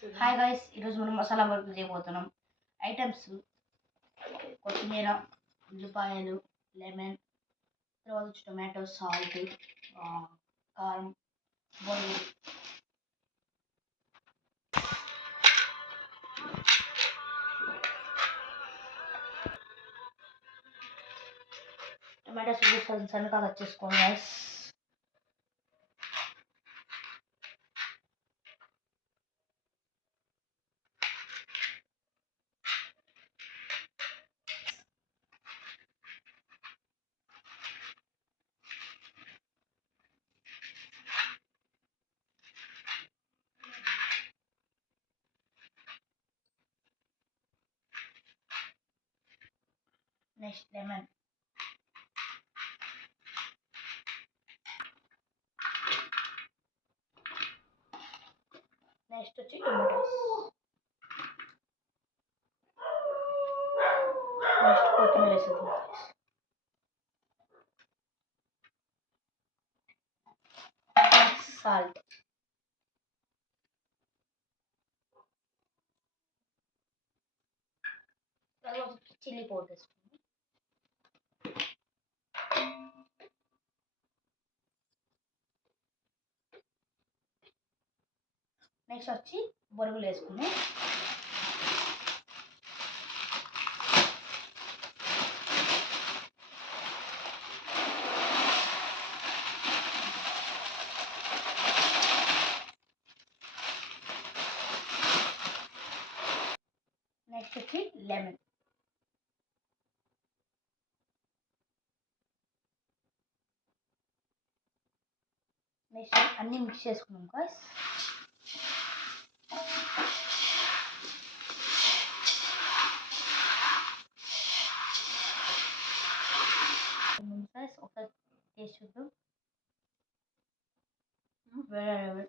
Hi guys, ఈరోజు మనం మసాలా బర్గర్ చేయబోతున్నాం. ఐటమ్స్: కొత్తిమీర, ఉల్లిపాయలు, లెమన్, తర్వాత టొమాటో, సాల్ట్, కారం, బొల్లి. టొమాటోస్ సన్నగా కట్ చేసుకోండి గైస్. Next lemon. నెక్స్ట్ వచ్చి టొమాటోస్. నెక్స్ట్ కొత్తిమీర వేసేద్దాం. సాల్ట్. తర్వాత చిల్లీ పౌడర్ వేసుకుందాం. నెక్స్ట్ వచ్చి బొరుగులు వేసుకుందాం. నెక్స్ట్ వచ్చి లెమన్. నెక్స్ట్ అన్నీ మిక్స్ చేసుకున్నాం గాయ్స్. ఒకసారి టేస్ట్ చూద్దాం. వేరే